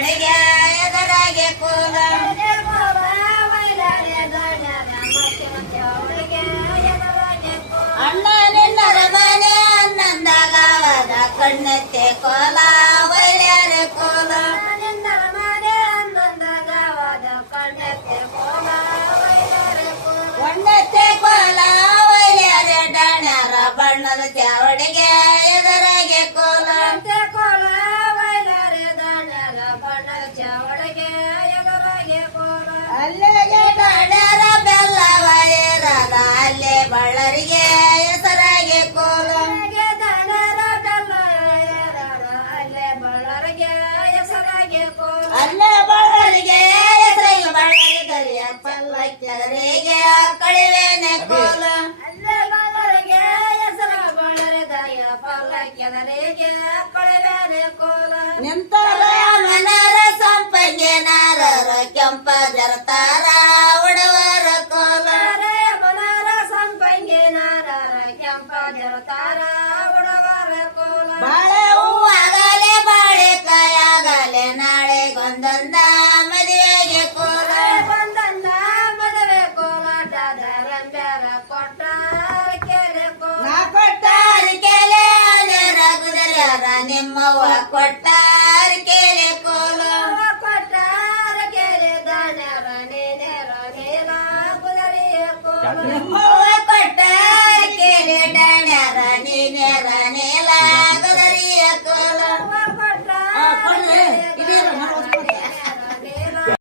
ಚಾವಡಿಗೆ ಎದುರಾಗೆ ಕೋಲ ಅಣ್ಣ ನಿನ್ನರ ಮನೆ ಅನ್ನಂದಗಾವದ ಕಣ್ಣೆತ್ತೆ ಕೋಲ ಒಳ್ಳೆಯ ಕೋಲ ಒಣ್ಣೆತ್ತೆ ಕೋಲ ಒಳ್ಳೆಯ ಡಾಣ್ಯರ ಬಣ್ಣದ ಚಾವಡಿಗೆ ಎದುರಾಗೆ ಕೋಲ ಅಲ್ಲೇ ಡಾಣ್ಯರ ಬೆಲ್ಲವ ಏರದ ಅಲ್ಲೇ ಬಳ್ಳರಿಗೆ ಹೆಸರಾಗೆ ಕೋಲ ಅಲ್ಲೇ ಬಳ್ಳರಿಗೆ ಹೆಸರಿಗೆ ಬಳ್ಳರಿ ಕರಿಯ ಪಲ್ಲಕ್ಕರಿಗೆ ಕಳಿವೇನೆ ಕೋಲ ನಿಂತರ ಮನರ ಸಂಪಂಗೆ ನಾರರ ಕೆಂಪ ಜರತಾರ ಉಡವರ ಕೋಲ ಬಾಳೆ ಹೂವಾಗಲೆ ಬಾಳೆ ಕಾಯಾಗಲೆ ನಾಳೆ ಗೊಂದೊಂದ ಮದುವೆಗೆ ಕೋಲ ನಾ ಕೊಟ್ಟಾರ ಕೆಲೆ ಅಲೆರ ಗುದರ್ಯಾರ ನಿಮ್ಮವ್ವ ಕೊಟ್ಟಾರ ಕೆಲೆ ಕೋಲ ನಿಮ್ಮವ್ವ